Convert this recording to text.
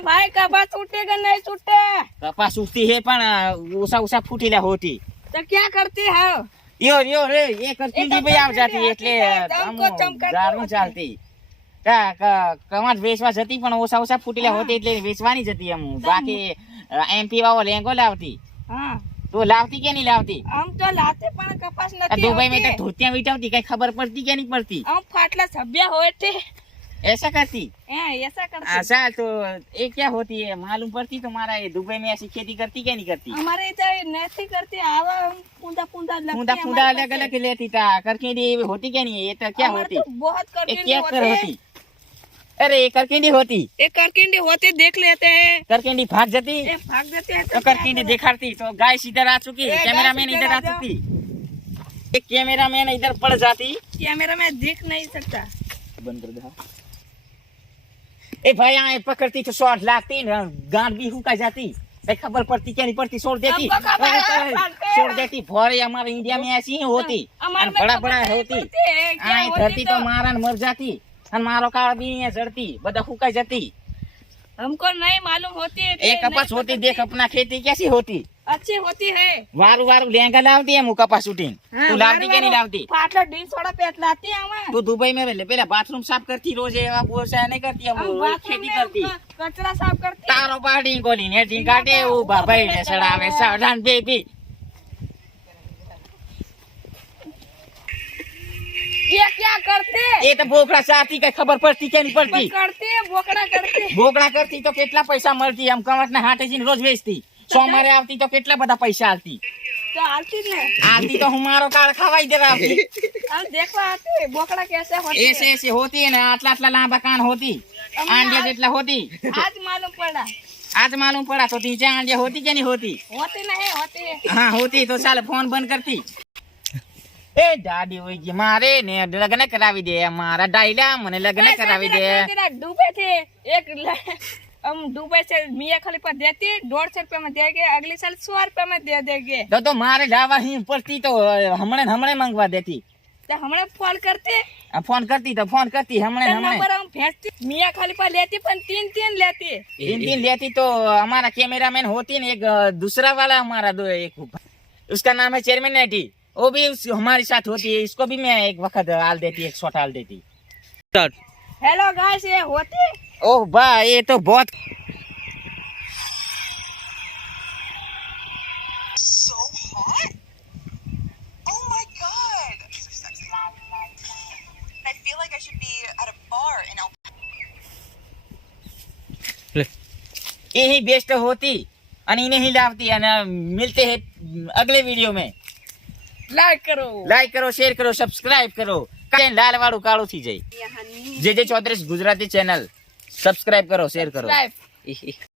भाई कपास छूटेगा नहीं छूटे। कपास सूखती है पण उषा उषा फूटीला होती तो क्या करती है? यो रे ये करकिंडी ભાઈ આવ જાતી એટલે ગારું ચાલતી કમાટ વેચવા જતી પણ ઓછા ઓછા ફૂટેલા હોતી એટલે વેચવાની જતી એમ બાકી એમપી વાળો લેંગો લાવતી हाँ तो लावती क्या नहीं लावती? हम तो लाते पण कपास नहीं दुबई में तो धोतियां विटावती कहीं खबर पड़ती क्या नहीं पड़ती? हम फाटला सभ्य होए थे ऐसा करती? ऐसा करते। अच्छा तो ये क्या होती है मालूम पड़ती तुम्हारा? ये दुबई में ऐसी खेती करती क्या नहीं करती? हमारे इधर नहीं करते आवा हम पूंदा पूंदा अलग अलग लेती था करकेंडी होती क्या नहीं है? ये तो क्या होती? तो बहुत करकेंडी होती। अरे करकेंडी होती एक करकेंडी होते देख लेते हैं। करकेंडी भाग जाती भाग जाते हैं तो करकेंडी दिखाती तो गाय इधर आ चुकी कैमरामैन इधर आ चुकी एक कैमरामैन इधर पड़ जाती कैमरा में दिख नहीं सकता। बंद कर दो ए भाई यहाँ पकड़ती तो शॉट लागती ना गांड भी हुका जाती खबर पड़ती क्या नहीं पड़ती छोड़ देती भोरे हमारे इंडिया में ऐसी ही होती बड़ा बड़ा होती धरती तो मारा मर जाती मारो काल भी जड़ती बदा हुकाई जाती। हमको नहीं मालूम होती है। एक कपास होती देख अपना खेती कैसी होती अच्छी होती है। वारू वारू लहंगा लावती है मुँह कपास शूटिंग तू लावती क्या नहीं लावती? फाटला डी सोडा पेट लाती है तू दुबई में रहे पहले बाथरूम साफ करती रोज वो नहीं करती अब खेती करती कचरा साफ करती तारो पाड़ी गोली ने डी काटे वो भाई ने सड़ावे सावधान बेबी क्या क्या करते? ये तो बोकड़ा चाहती का खबर पड़ती क्या नहीं पड़ती? करती है बोकड़ा करती तो कितना पैसा મળતી हम कमट ने हाटे जी रोज बेचती सोमवारे આવતી तो કેટલા બધા પૈસા આલતી तो आती तो हमारो काल खवाई दे रही हम देखवा आते बोकड़ा कैसे होती ऐसे ऐसे होती है ना आटला आटला लांबा कान होती आंडिया जेटला होती आज मालूम पड़ा तो तीन आंडिया होती क्या नहीं होती? होती नहीं होती। हाँ होती तो साल फोन बंद करती ए दादी होगी मारे ने लग्न करावी दे मारा डायला मने लग्न करावी दे डूबे थे एक हम दुबई से मियाँ खलीफा देती 150 रुपए में देंगे अगले साल 100 रुपए में दे देंगे तो मारे लावा ही पड़ती तो हमने मंगवा देती तो हमने फोन करते फोन करती हमने नंबर हम भेजती मियाँ खलीफा लेती पर तीन लेती तो हमारा कैमरामैन होती ना एक दूसरा वाला हमारा दो एक उसका नाम है चेयरमैन नेटी वो भी हमारे साथ होती है इसको भी मैं एक वक्त आल देती एक शॉट आल देती। हेलो गाइस ये होती ओह बा ये तो बहुत so hot. Oh my god. I feel like I should be at a bar in यही बेस्ट होती और इन्हें ही लावती है मिलते हैं अगले वीडियो में लाइक करो शेयर करो सब्सक्राइब करो लाल वाળું કાળું થઈ જાય જે ચૌધરી ગુજરાતી ચેનલ સબસ્ક્રાઇબ કરો શેર કરો